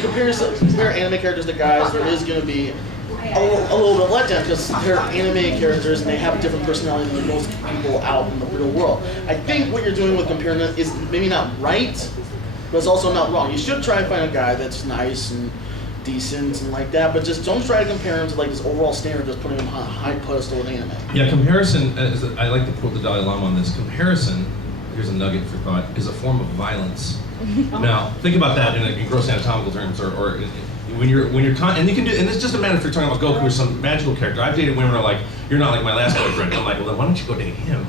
compare anime characters to guys, there is going to be a little bit of letdown because they're anime characters and they have a different personality than most people out in the real world. I think what you're doing with comparing them is maybe not right, but it's also not wrong. You should try to find a guy that's nice and decent and like that, but just don't try to compare him to like this overall standard, just putting him on a high pedestal with anime. Yeah, comparison, I like to quote the Dalai Lama on this, comparison, here's a nugget for thought, is a form of violence. Now, think about that in gross anatomical terms, or when you're and you can do, and it's just a matter if you're talking about Goku or some magical character. I've dated women who are like, you're not like my last boyfriend. I'm like, well then why don't you go date him?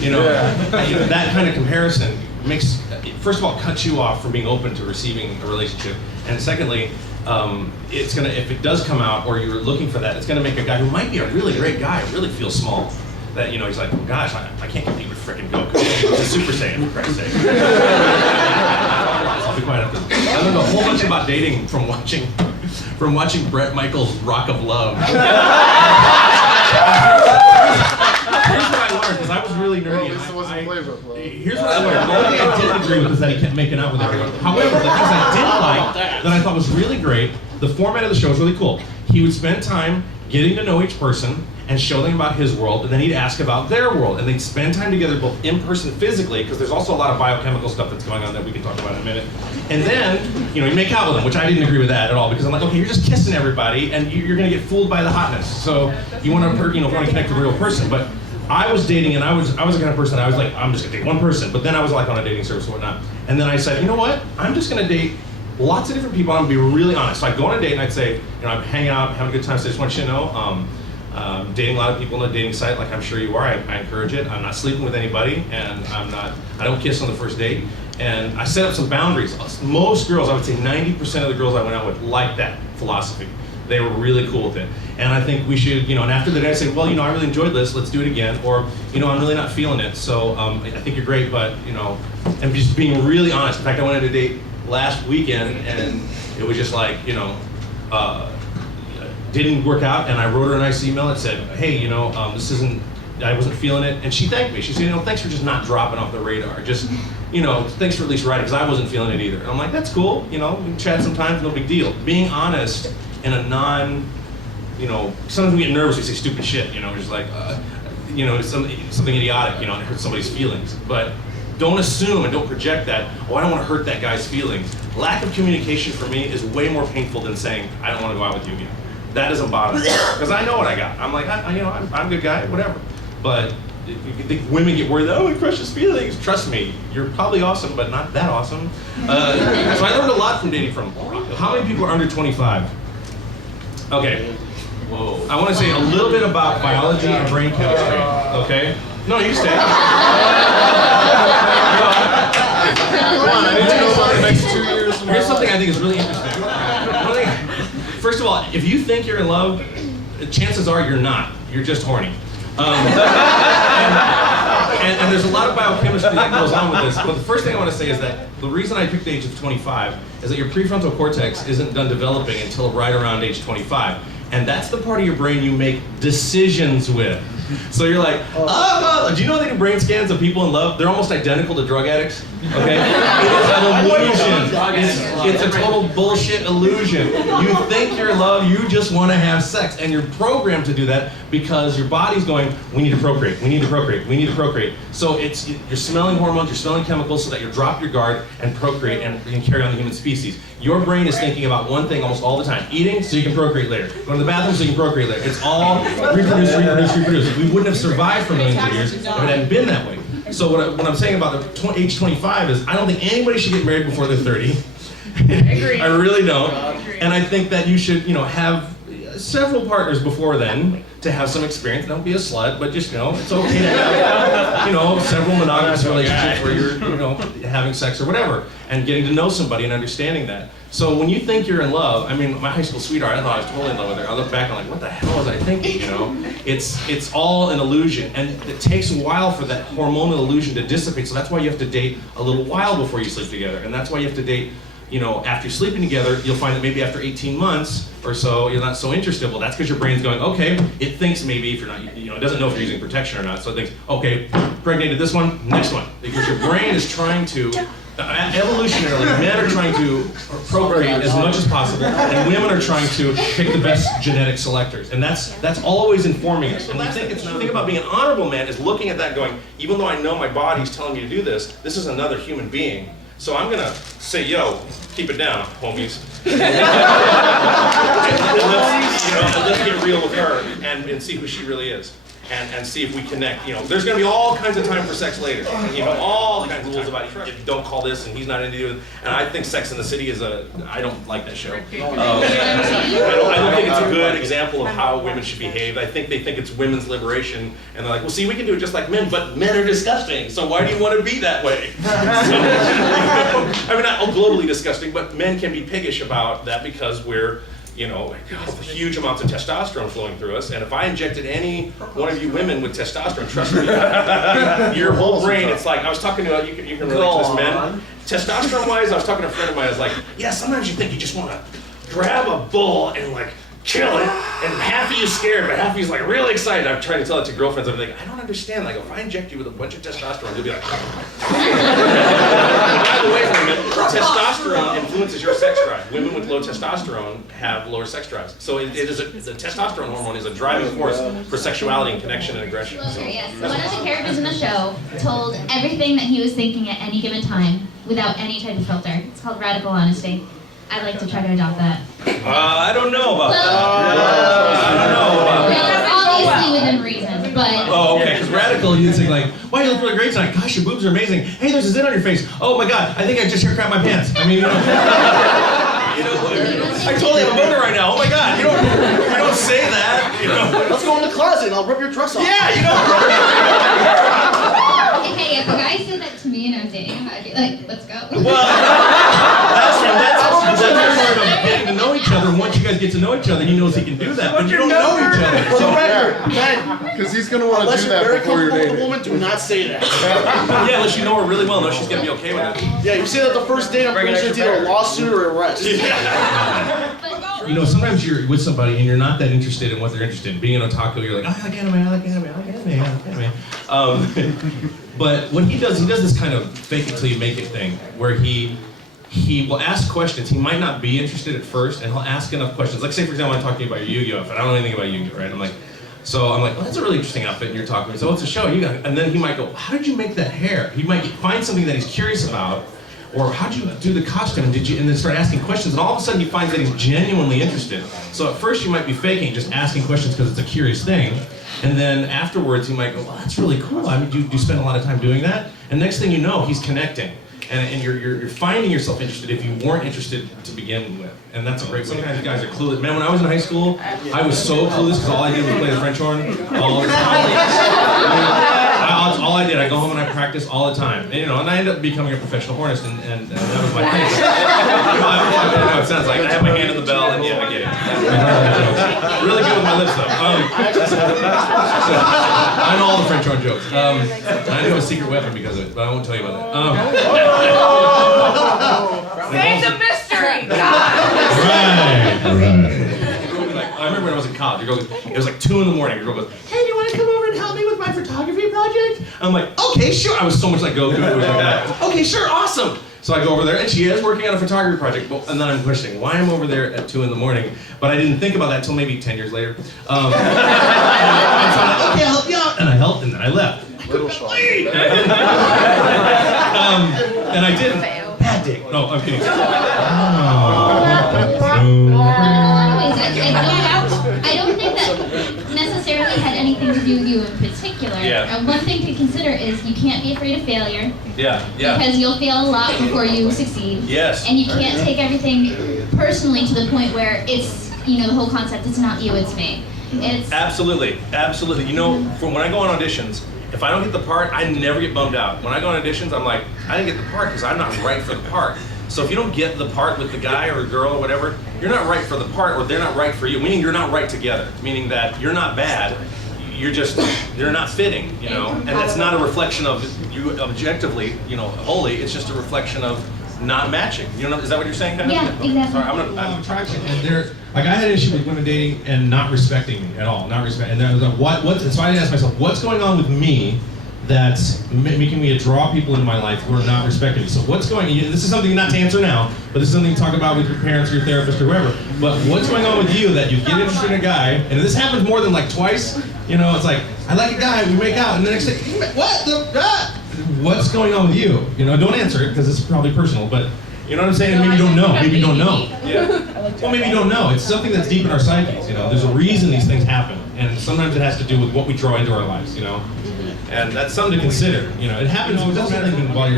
You know, that kind of comparison makes, first of all, cuts you off from being open to receiving a relationship, and secondly, it's gonna, if it does come out or you're looking for that, it's gonna make a guy who might be a really great guy really feel small. That, you know, he's like, oh gosh, I can't compete with frickin' Goku. He's a Super Saiyan, for Christ's sake. I'll be quiet after this. I learned a whole bunch about dating from watching Bret Michaels' Rock of Love. Here's what I learned, because I was really nerdy. Here's what I learned. The only thing I didn't agree with is that he kept making out with everyone. However, the things I did like, that I thought was really great, the format of the show was really cool. He would spend time getting to know each person and show them about his world, and then he'd ask about their world, and they'd spend time together both in person physically, because there's also a lot of biochemical stuff that's going on that we can talk about in a minute, and then, you know, you make out with them, which I didn't agree with that at all, because I'm like, okay, you're just kissing everybody, and you're gonna get fooled by the hotness, so you want to, connect with a real person. But I was dating, and I was the kind of person, I was like, I'm just gonna date one person, but then I was like on a dating service and whatnot, and then I said, you know what, I'm just gonna date lots of different people. I'm gonna be really honest. So I'd go on a date and I'd say, I'm hanging out, having a good time, so I just want you to know, dating a lot of people on a dating site, like I'm sure you are. I encourage it. I'm not sleeping with anybody, and I don't kiss on the first date. And I set up some boundaries. Most girls, I would say 90% of the girls I went out with liked that philosophy. They were really cool with it. And I think we should, and after the day I say, well, I really enjoyed this, let's do it again. Or, I'm really not feeling it, so I think you're great, but, and just being really honest. In fact, I went on a date last weekend, and it was just like, didn't work out, and I wrote her a nice email that said, hey, this isn't, I wasn't feeling it, and she thanked me. She said, thanks for just not dropping off the radar. Just, thanks for at least writing, because I wasn't feeling it either. And I'm like, that's cool, we can chat sometimes, no big deal. Being honest in a sometimes we get nervous, we say stupid shit, just like, something idiotic, and it hurts somebody's feelings. But don't assume and don't project that, I don't want to hurt that guy's feelings. Lack of communication for me is way more painful than saying, I don't want to go out with you again. That doesn't bother me, because I know what I got. I'm like, I'm a good guy, whatever. But if you think women get worried, it crushes feelings, trust me, you're probably awesome, but not that awesome. So I learned a lot from dating from. How many people are under 25? Okay. Whoa. I want to say a little bit about biology and brain chemistry, okay? No, you stay. Here's something I think is really interesting. First of all, if you think you're in love, chances are you're not. You're just horny. And there's a lot of biochemistry that goes on with this. But the first thing I want to say is that the reason I picked the age of 25 is that your prefrontal cortex isn't done developing until right around age 25. And that's the part of your brain you make decisions with. So you're like, do you know they do brain scans of people in love? They're almost identical to drug addicts. Okay? It is an illusion. It's a total bullshit illusion. You think you're in love, you just want to have sex. And you're programmed to do that because your body's going, we need to procreate, we need to procreate, we need to procreate. So you're smelling hormones, you're smelling chemicals so that you drop your guard and procreate and carry on the human species. Your brain is thinking about one thing almost all the time. Eating so you can procreate later. Going to the bathroom so you can procreate later. It's all reproduce, reproduce, reproduce. We wouldn't have survived for millions of years if it hadn't been that way. So what I'm saying about the age 25 is I don't think anybody should get married before they're 30. I really don't. And I think that you should, have several partners before then to have some experience. Don't be a slut, but just, it's okay to have, several monogamous relationships where you're, having sex or whatever, and getting to know somebody and understanding that. So when you think you're in love, my high school sweetheart, I thought I was totally in love with her. I look back and I'm like, what the hell was I thinking, It's all an illusion, and it takes a while for that hormonal illusion to dissipate, so that's why you have to date a little while before you sleep together, and that's why you have to date, after you're sleeping together, you'll find that maybe after 18 months or so, you're not so interested. Well, that's because your brain's going, okay, it thinks maybe if you're not, it doesn't know if you're using protection or not, so it thinks, okay, impregnated this one, next one. Because your brain is trying to Evolutionarily, men are trying to procreate as much as possible, and women are trying to pick the best genetic selectors, and that's always informing us. And the thing about being an honorable man is looking at that and going, even though I know my body's telling me to do this, this is another human being. So I'm gonna say, yo, keep it down, homies. and let's get real with her and see who she really is. And see if we connect. There's going to be all kinds of time for sex later. All kinds of rules about don't call this, and he's not into it. And I think Sex and the City is I don't like that show. I don't think it's a good example of how women should behave. I think they think it's women's liberation, and they're like, well, see, we can do it just like men, but men are disgusting, so why do you want to be that way? I mean, not globally disgusting, but men can be piggish about that because we're huge amounts of testosterone flowing through us, and if I injected any one of you women with testosterone, trust me, your whole brain, it's like, I was talking to, you can relate to this, men. Testosterone-wise, I was talking to a friend of mine, I was like, yeah, sometimes you think you just want to grab a bull and like, kill it, and half of you scared, but half of you's like really excited. I'm trying to tell it to girlfriends, I'm like, I don't understand, like if I inject you with a bunch of testosterone, you'll be like, by the way, testosterone influences your sex drive. Women with low testosterone have lower sex drives. So the testosterone hormone is a driving force for sexuality and connection and aggression. Yes. One of the characters in the show told everything that he was thinking at any given time without any type of filter. It's called radical honesty. I'd like to try to adopt that. I don't know about that. Well, obviously within reason, but... Oh, okay, because radical, you'd think like, wow, you look really great tonight. Gosh, your boobs are amazing. Hey, there's a zit on your face. Oh my God, I think I just hair crapped my pants. I mean, I totally have a boner right now. Oh my God, you don't say that. Let's go in the closet and I'll rip your dress off. Yeah, Hey, if a guy said that to me and I was dating him, I'd be like, let's go. Well, that's part of getting to know each other. And once you guys get to know each other, he knows he can do that, but you don't know each other. For the record, because he's going to want to do that very before you're comfortable dating. with a woman, do not say that. Yeah, unless you know her really well, know she's gonna be okay with it. Yeah, you say that the first date, I'm pretty sure it's either a lawsuit or arrest. Sometimes you're with somebody and you're not that interested in what they're interested in. Being an otaku, you're like, I like anime, I like anime, I like anime, I like anime. But what he does this kind of fake it till you make it thing, where he will ask questions. He might not be interested at first, and he'll ask enough questions. Like, say, for example, I'm talking about your Yu-Gi-Oh outfit. I don't know anything about Yu-Gi-Oh, right? I'm like, well, that's a really interesting outfit, and you're talking to me. So what's the show? And then he might go, how did you make that hair? He might find something that he's curious about, or how'd you do the costume? And then start asking questions, and all of a sudden he finds that he's genuinely interested. So at first you might be faking, just asking questions because it's a curious thing. And then afterwards he might go, well, that's really cool. I mean, do you spend a lot of time doing that? And next thing you know, he's connecting. And you're finding yourself interested if you weren't interested to begin with. And that's a great way. Sometimes you guys are clueless. Man, when I was in high school, I was so clueless because all I did was play the French horn all the time. All I did, I go home and I practice all the time. And I ended up becoming a professional hornist, and that was my thing. I know it sounds like I have my hand on the bell, and yeah, I get it. Really good with my lips, though. I know all the French horn jokes. I do have a secret weapon because of it, but I won't tell you about that. Save the mystery! I remember when I was in college, it was like 2 in the morning, your girl goes, hey, do you want to come over and help me with my photography project? I'm like, okay, sure. I was so much like Goku, it was like that. Okay, sure, awesome. So I go over there, and she is working on a photography project, and then I'm questioning why I'm over there at 2 in the morning, but I didn't think about that until maybe 10 years later. And so I'm like, okay, I'll help you out. And I helped, and then I left. Little shot. And I didn't. Bad dick. No, I'm kidding. I don't think that necessarily had anything to do with you in particular. Yeah. One thing to consider is you can't be afraid of failure. Yeah. Because you'll fail a lot before you succeed. Yes. And you can't take everything personally to the point where it's, the whole concept, it's not you, it's me. It's Absolutely. From when I go on auditions, if I don't get the part, I never get bummed out. When I go on auditions, I'm like, I didn't get the part because I'm not right for the part. So if you don't get the part with the guy or girl or whatever, you're not right for the part, or they're not right for you, meaning you're not right together, meaning that you're not bad, they're not fitting, and that's not a reflection of you objectively, wholly, it's just a reflection of not matching. Is that what you're saying? Yeah, exactly. Sorry, I'm attraction, and I had an issue with women dating and not respecting me at all, and then I was like, so I asked myself, what's going on with me that's making me draw people into my life who are not respecting me. So what's going on? This is something not to answer now, but this is something to talk about with your parents or your therapist or whoever. But what's going on with you that you get interested in a guy, and this happens more than like twice, you know, it's like, I like a guy, we make out, and the next day, what the, what's going on with you? You know, don't answer it because it's probably personal, but you know what I'm saying? Maybe you don't know. Maybe you don't know. Yeah. Well, maybe you don't know. It's something that's deep in our psyches. You know, there's a reason these things happen, and sometimes it has to do with what we draw into our lives. You know, and that's something to consider. You know, it happens. I was also thinking while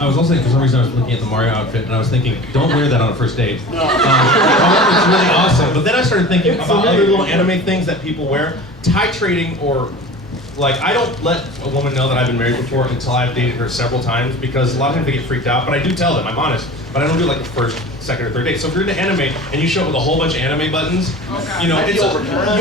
I was also for some reason I was looking at the Mario outfit, and I was thinking, don't wear that on a first date. It's really awesome. But then I started thinking about other little anime things that people wear, titrating or. Like, I don't let a woman know that I've been married before until I've dated her several times because a lot of times they get freaked out, but I do tell them, I'm honest, but I don't do like the first, second, or third date. So if you're into anime and you show up with a whole bunch of anime buttons, you know, you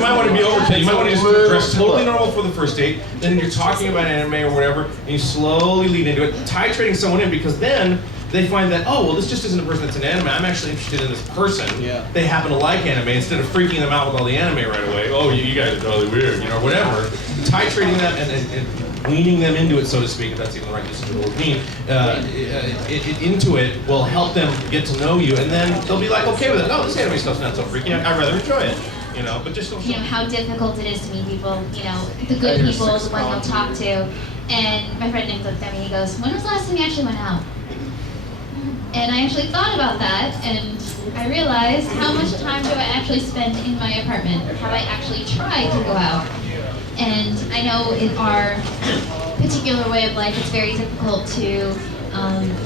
might want to be overkill. You might want to just dress totally normal for the first date, then you're talking about anime or whatever, and you slowly lead into it, titrating someone in because then they find that, oh, well, this just isn't a person that's in anime. I'm actually interested in this person. Yeah. They happen to like anime instead of freaking them out with all the anime right away. Oh, you guys are totally weird, you know, whatever. Titrating that and weaning them into it, so to speak, if that's even the right use of the word wean, into it will help them get to know you, and then they'll be like, okay with it. Oh, this anime stuff's not so freaky. I'd rather enjoy it. You know, but just don't. You know how difficult it is to meet people. You know, the good people, the ones you'll talk to. And my friend Nick looked at me. He goes, "When was the last time you actually went out?" And I actually thought about that, and I realized how much time do I actually spend in my apartment? Have I actually tried to go out? And I know in our particular way of life, it's very difficult to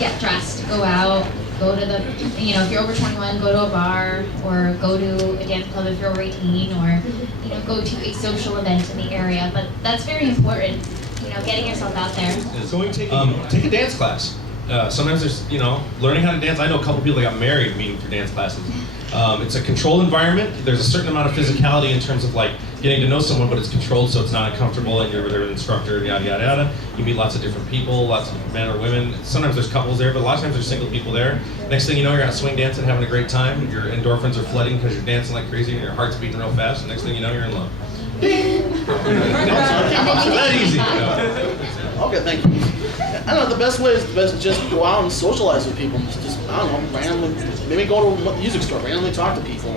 get dressed, go out, go to the, you know, if you're over 21, go to a bar, or go to a dance club if you're over 18, or, you know, go to a social event in the area. But that's very important, you know, getting yourself out there. So take a dance class. Sometimes there's, you know, learning how to dance. I know a couple people that got married meeting for dance classes. It's a controlled environment. There's a certain amount of physicality in terms of like getting to know someone, but it's controlled so it's not uncomfortable and you're with an instructor, yada, yada, yada. You meet lots of different people, lots of men or women. Sometimes there's couples there, but a lot of times there's single people there. Next thing you know, you're out swing dancing, having a great time. Your endorphins are flooding because you're dancing like crazy and your heart's beating real fast. And next thing you know, you're in love. That easy. Okay, thank you. I don't know, the best way is to just go out and socialize with people. Just I don't know, randomly, maybe go to a music store, randomly talk to people.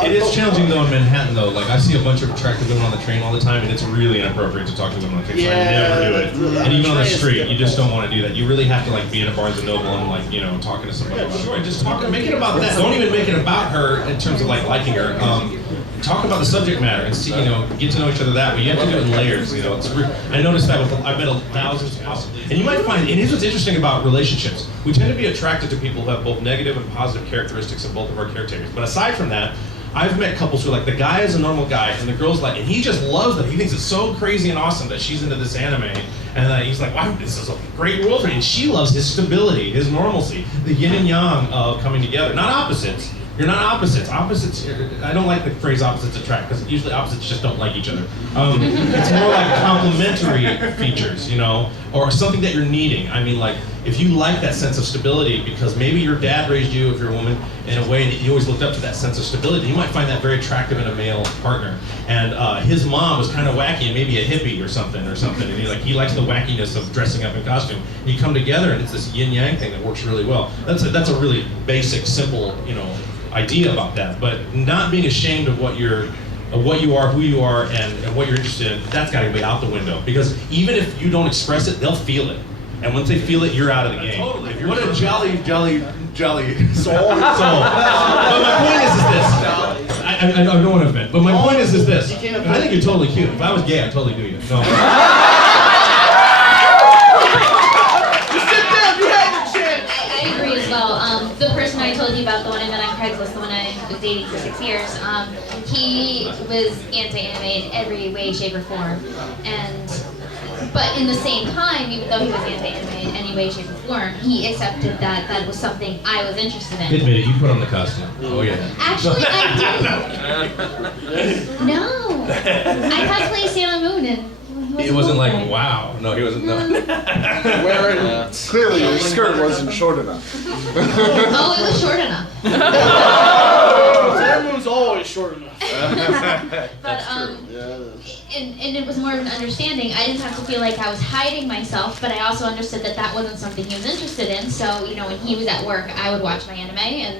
It is challenging though in Manhattan though. Like I see a bunch of attractive women on the train all the time, and it's really inappropriate to talk to women on the train. So I never do it. And even on the street, you just don't want to do that. You really have to like be in a Barnes and Noble and like, you know, talking to somebody. Yeah, sure. Just talk. Make it about that. Don't even make it about her in terms of like liking her. Talk about the subject matter and see, you know, get to know each other that way. You have to do it in layers, you know. I noticed that I've met thousands of people. And you might find, and here's what's interesting about relationships. We tend to be attracted to people who have both negative and positive characteristics of both of our caretakers. But aside from that, I've met couples who are like, the guy is a normal guy, and the girl's like, and he just loves them. He thinks it's so crazy and awesome that she's into this anime. And he's like, wow, this is a great world for me. And she loves his stability, his normalcy, the yin and yang of coming together. Not opposites. You're not opposites. Opposites, I don't like the phrase opposites attract, because usually opposites just don't like each other. It's more like complementary features, you know, or something that you're needing. I mean, like, if you like that sense of stability, because maybe your dad raised you, if you're a woman, in a way that you always looked up to that sense of stability, you might find that very attractive in a male partner. And his mom was kind of wacky and maybe a hippie or something, and he likes the wackiness of dressing up in costume. And you come together and it's this yin-yang thing that works really well. That's a really basic, simple, you know, idea about that, but not being ashamed of what you are, who you are, and what you're interested in. That's got to be out the window, because even if you don't express it, they'll feel it, and once they feel it, you're out of the game. Totally. What a jolly soul. But my point is this. I don't want to offend, but my point is this. I think you're totally cute. If I was gay, I'd totally do you. No. The person I told you about, the one I met on Craigslist, the one I was dating for 6 years, he was anti-anime in every way, shape, or form. But in the same time, even though he was anti-anime in any way, shape, or form, he accepted that that was something I was interested in. Admit it, you put on the costume. Oh yeah. Actually, I did. No. I cosplayed Sailor Moon, and it wasn't like, wow. No, he wasn't. No. Clearly, your skirt wasn't short enough. Oh, it was short enough. Sailor Moon's always short enough. But and it was more of an understanding. I didn't have to feel like I was hiding myself, but I also understood that that wasn't something he was interested in. So, you know, when he was at work, I would watch my anime, and